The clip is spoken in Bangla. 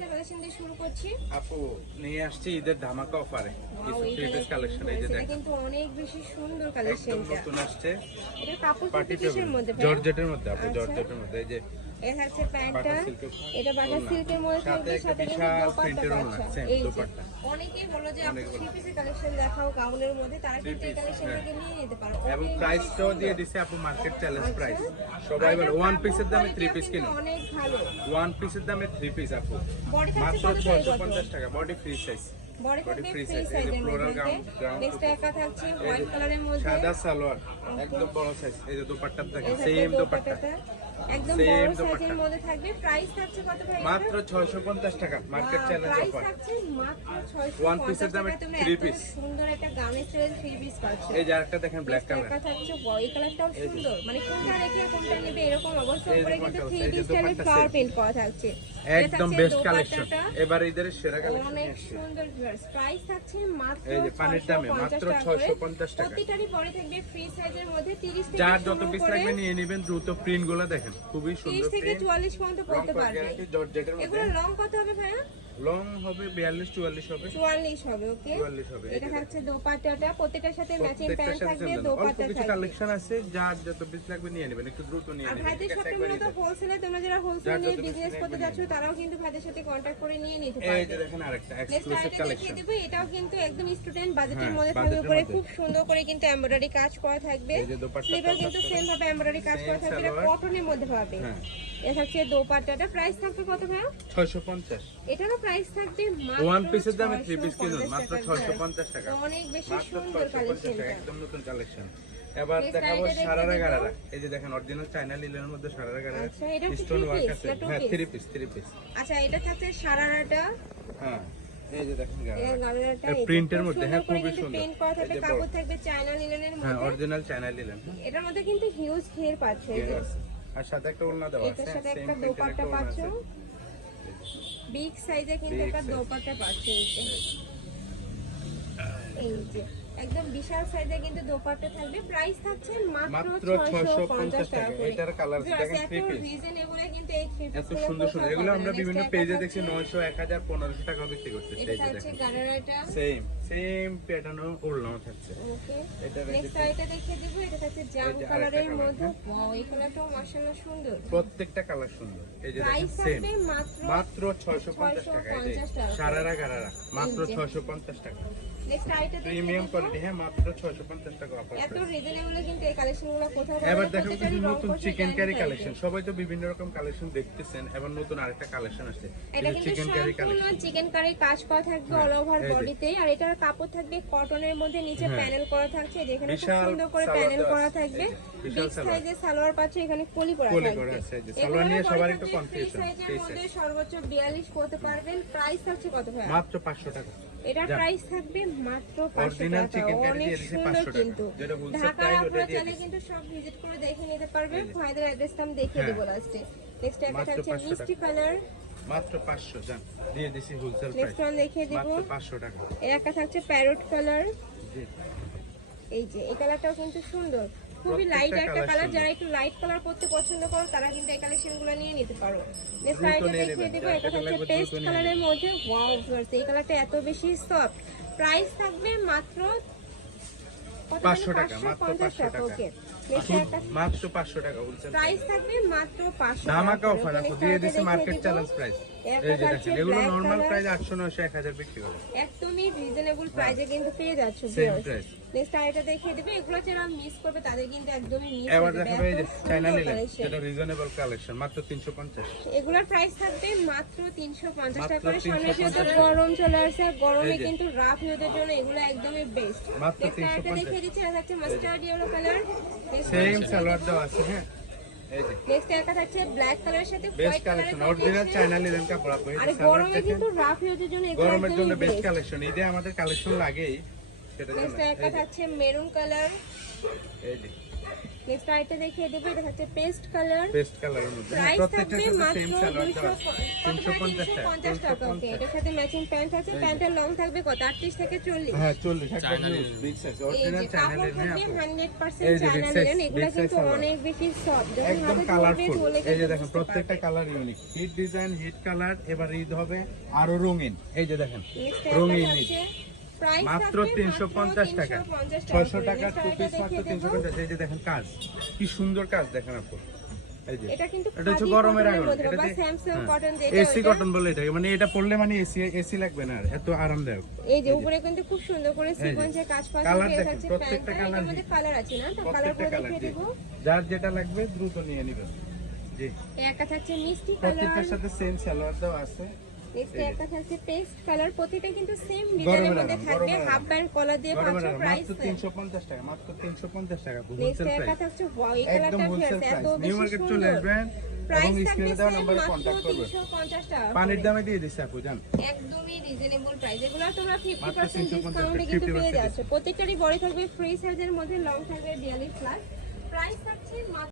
একটা কালেকশন দিয়ে শুরু করছি। আপু নিয়ে আসছি ঈদের ধামাকা অফারে। কিছু এই থ্রি কালেকশন এই যে দেখেন। কিন্তু অনেক বেশি সুন্দর কালেকশনটা নতুন আসছে। এটা কাপড় পার্টি মধ্যে জর্জেটের মধ্যে আপু আচ্ছা। জর্জেটের মধ্যে। এই যে এটা হচ্ছে প্যান্টটা এটা ওড়না। সিল্কের মধ্যে থাকবে সাথে কিন্তু দোপাট্টা এই যে অনেকেই বলো যে আপু অনেকে থ্রি পিসের কালেকশন দেখাও গাউনের মধ্যে তারা কিন্তু এই কালেকশনটাকে হ্যাঁ। নিয়ে নিতে পারো। এবং প্রাইসটাও দিয়ে। দিছে আপু মার্কেট চ্যালেঞ্জ আচ্ছা। প্রাইস সবাই বলে ওয়ান পিসের দামে থ্রি পিস কিনুন অনেক ভালো। ওয়ান পিসের দামে থ্রি পিস আপু। মাত্র কত থেকে ছয়শো কত পঞ্চাশ টাকা। বডি ফ্রি সাইজ বডি থাকবে ফ্রি সাইজের মধ্যে। নেক্সট একা থাকছে হোয়াইট কালারের মধ্যে। সাদা সালোয়ার একদম বড় সাইজ এই যে দোপাট্টার দেখেন সেম দোপাট্টা একদম বড় সাইজের মধ্যে থাকবে। প্রাইস থাকছে কত ভাই মাত্র ছয়শো পঞ্চাশ টাকা মার্কেট চ্যালেঞ্জ প্রাইস থাকছে মাত্র 650 One piece দামে টাকায়। তোমরা এত সুন্দর একটা গাউনের স্টাইল থ্রি পিস পাচ্ছ। এই যে আরেকটা দেখেন ব্ল্যাক কালার একটা থাকছে বয় কালারটাও সুন্দর। মানে কোনটা রেখে কোনটা নেবে এরকম অবস্থা উপরে কিন্তু কোনটা থ্রি এই পিস স্টাইলের ফ্লাওয়ার set। করা থাকছে। একদম বেস্ট কালেকশন এবার ঈদের সেরা কালেকশন অনেক সুন্দর প্রাইস থাকছে মাত্র এই যে পানির দামে মাত্র ছয়শো পঞ্চাশ 650 টাকা। প্রতিটারই পরে থাকবে ফ্রি সাইজের মধ্যে 30 থেকে যার যত পিস লাগবে নিয়ে নেবেন দ্রুত প্রিন্টগুলো দেখেন। খুবই 30 সুন্দর থেকে প্রিন্ট 44 পর্যন্ত পড়তে পারবে। জর্জেটের এগুলো লং কত হবে ভাইয়া? লং হবে 42 44 হবে? 44 হবে ওকে 44 হবে এটা থাকছে দোপাট্টাটা প্রত্যেকটার সাথে ম্যাচিং প্যান্ট থাকবে দোপাট্টা কিছু কালেকশন আছে যত পিস লাগবে নিয়ে নেবেন একটু দ্রুত নিয়ে নেবেন। ভাইদের সাথে মূলত হোলসেলে তোমরা যারা হোলসেল নিয়ে বিজনেস করতে যাচ্ছ তারাও কিন্তু ভাইদের সাথে কন্ট্যাক্ট করে নিয়ে নিতে এই যে দেখেন আরেকটা এক্সক্লুসিভ কালেকশন দেবো এটাও কিন্তু একদম স্টুডেন্ট বাজেটের হ্যাঁ, মধ্যে থাকবে উপরে খুব সুন্দর করে কিন্তু এমব্রয়ডারি কাজ করা থাকবে। যে স্লিভেও কিন্তু সেম ভাবে এমব্রয়ডারি কাজ করা থাকবে এটা কটনের মধ্যে পাবে হ্যাঁ। এটা থাকছে দোপাট্টাটা প্রাইস থাকবে কত ভাইয়া? 650 এটারও প্রাইস থাকবে ওয়ান পিসের দামে থ্রি পিস কিনুন মাত্র 650 টাকা। অনেক বেশি সুন্দর কালেকশন একদম নতুন কালেকশন এবার দেখাবো সারারা গারারা এই যে দেখেন অরিজিনাল চাইনা লিলেনের মধ্যে সারারা গারারা আচ্ছা, স্টোন ওয়ার্ক আছে। হ্যাঁ? থ্রি পিস থ্রি পিস আচ্ছা এটা থাকছে সারারাটা। হ্যাঁ এই যে দেখেন এর গারারা গালাটা এর প্রিন্টের মধ্যে হ্যাঁ খুবই সুন্দর। প্রিন্ট করা থাকবে কাপড় থাকবে চায়না লিনেনের হ্যাঁ অরিজিনাল চাইনা লিলেন এটার মধ্যে কিন্তু হিউজ ঘের পাচ্ছ আর সাথে একটা ওড়না দেওয়া আছে সাথে একটা দোপাট্টা একটা ওড়না পাচ্ছ। আছে। বিগ সাইজে কিন্তু size। দোপাট্টা পাচ্ছ এই যে। এই যে একদম বিশাল সাইজে কিন্তু দোপাট্টা থাকবে। প্রাইস থাকছে মাত্র মাত্র 650 650 টাকা এটার কালার দেখেন থ্রি পিস। কিন্তু এই থ্রি এত সুন্দর সুন্দর। এগুলো আমরা বিভিন্ন পেজে দেখছি 900 1000 1500 টাকা বিক্রি করতেছে এটা এই যে দেখেন। সেম সেম প্যাটার্নও ওড়নাও থাকছে। ওকে নেক্সট আইটা দেখিয়ে দিব এটা থাকছে জাম এই যে আরেকটা কালারের মধ্যে। হ্যাঁ। ওয়াও এই কালারটাও মাশাআল্লাহ সুন্দর। প্রত্যেকটা কালার সুন্দর। এই যে সেম মাত্র মাত্র 650 টাকা। এই যে সারারা গারারা মাত্র এই যে। 650 টাকা। নেক্সট আইটা দেখিয়ে প্রিমিয়াম কোয়ালিটি হ্যাঁ মাত্র 650 টাকা অফার এত রিজনেবল কিন্তু এই কালেকশনগুলো কোথাও এবার দেখো কিছু নতুন চিকেন কারি কালেকশন সবাই তো বিভিন্ন রকম কালেকশন দেখতেছেন এবার নতুন আরেকটা কালেকশন আসছে। এটা কিন্তু chicken curry collection chicken curry কাজ করা থাকবে হ্যাঁ, অল ওভার এই বডিতে আর এটার কাপড় থাকবে কটনের মধ্যে নিচে। প্যানেল করা থাকছে যেখানে খুব সুন্দর করে প্যানেল করা থাকবে। বিগ সাইজের সালোয়ার। পাচ্ছে এখানে কলি করা থাকবে। সালোয়ার নিয়ে সবার একটু confusion, size মধ্যে সর্বোচ্চ 42 করতে পারবেন। প্রাইস থাকছে কত ভাই মাত্র 500 টাকা। এটার যা। প্রাইস থাকবে মাত্র 500 টাকা। অনেক সুন্দর কিন্তু। ওটা আপনারা চাইলে কিন্তু সব ভিজিট করে দেখে নিতে পারবেন। ভাইদের অ্যাড্রেসটা আমি দেখিয়ে। দেবো লাস্টে নেক্সট একটা থাকছে মিষ্টি কালার মাত্র 500 জান দিয়ে দিছি হোলসেল নেক্সট প্রাইস ওয়ান দেখিয়ে দেবো। মাত্র 500 টাকা। এর একটা থাকছে প্যারট কালার জি। এই যে এই কালারটাও কিন্তু সুন্দর। খুবই লাইট একটা কালার যারা একটু লাইট কালার পড়তে পছন্দ করো তারা কিন্তু এই কালেকশনগুলো নিয়ে নিতে পারো। নেক্সট দ্রুত আইটা নিয়ে দেখিয়ে নেবেন, এটা লাগবে পেস্ট কালারের মধ্যে। ওয়াও এই কালারটা এত বেশি সফট প্রাইস থাকবে মাত্র 500 টাকা, মাত্র 500 টাকা। মাত্র 500 টাকা হোলসেল প্রাইস থাকবে মাত্র 500 ধামাকা টাকা অফার Next দিয়ে আইটা মার্কেট চ্যালেঞ্জ প্রাইস এই যে দেখেন এগুলো নরমাল প্রাইস 800 900 1000 বিক্রি করে। একদমই রিজনেবল প্রাইসে কিন্তু পেয়ে যাচ্ছ সেম প্রাইস নেক্সট আইটা দেখিয়ে দিবে এগুলো যারা মিস করবে তাদের কিন্তু একদমই মিস এবার হয়ে দেখাবো এই যে চাইনা collection। যেটা রিজনেবল কালেকশন মাত্র 350 এগুলোর প্রাইস থাকবে মাত্র 350 টাকা করে। সামনে যেহেতু গরম চলে আসছে গরমে কিন্তু রাফ ইউজের জন্য এগুলো একদমই বেস্ট মাত্র নেক্সট আইটা 350 দেখিয়ে দিচ্ছি এটা থাকছে mustard yellow colour same salwar দেওয়া আছে হ্যাঁ। এই নেক্সট একটা থাকছে ব্ল্যাক কালারের সাথে হোয়াইট অরিজিনাল কাপড় আর গরমে কিন্তু রাফ ইউজের জন্য গরমের জন্য বেস্ট কালেকশন ঈদে আমাদের কালেকশন লাগেই সেটা নেক্সট একটা থাকছে মেরুন কালার এই যে। নেক্সট আইটা দেখিয়ে দেবো এটা হচ্ছে পেস্ট কালার পেস্ট কালারের মধ্যে। থাকবে সাথে সেম সালোয়ার দুইশো দেওয়া তিনশো পঞ্চাশ টাকা ওকে এটার সাথে ম্যাচিং প্যান্ট আছে প্যান্টের লং থাকবে কত? আটত্রিশ থেকে চল্লিশ। হ্যাঁ চল্লিশ একদম বিগ সাইজ এই অরিজিনাল যে কাপড় চ্যানেলের হ্যাঁ থাকবে এগুলো কিন্তু অনেক বেশি সফট একদম কালারফুল এই যে দেখেন প্রত্যেকটা colour unique hit design hit colour এবার ঈদ হবে আরও রঙিন। এই যে দেখেন রঙিন মাত্র তিনশো পঞ্চাশ টাকা। ছয়শো টাকার টু পিস মাত্র তিনশো পঞ্চাশ। এই যে দেখেন কাজ কি সুন্দর কাজ দেখেন আপু। এটা কিন্তু এটা হচ্ছে গরমের আগুন এটা স্যামসাং কটন যেটা এসি কটন বলে এটাকে মানে এটা পড়লে মানে এসি এসি লাগবে না আর এত আরামদায়ক। এই যে উপরে কিন্তু খুব সুন্দর করে সিকোয়েন্সের কাজ করা Colour থাকে দেখেন, প্রত্যেকটা প্যান্টটা মধ্যে কালার আছে না? তো কালার করে দেখিয়ে দেবো। যার যেটা লাগবে দ্রুত নিয়ে নিবেন। জি। একটা থাকছে মিষ্টি কালার প্রত্যেকটার সাথে সেম সালোয়ার দাও আছে। নেক্সট একটা থাকছে পেস্ট কালার প্রতিটা কিন্তু সেম ডিজাইনের মধ্যে থাকবে হাফ ব্যান্ড কলার দিয়ে প্রাইস মাত্র তিনশো পঞ্চাশ টাকা মাত্র টাকা নেক্সট একটা থাকছে হোয়াইট কালারটা এত নিউ বেশি মার্কেট চলে আসবেন প্রাইস থাকবে সেম মাত্র টাকা। পানির দামে দিয়ে দিচ্ছে আপু জান। একদমই রিজনেবল প্রাইস এগুলো তোমরা 350 ডিসকাউন্টে কিন্তু 50% পেয়ে যাচ্ছ। প্রত্যেকটারই বড় থাকবে ফ্রি সাইজের মধ্যে লং থাকবে বিয়াল্লিশ প্লাস প্রাইস থাকছে মাত্র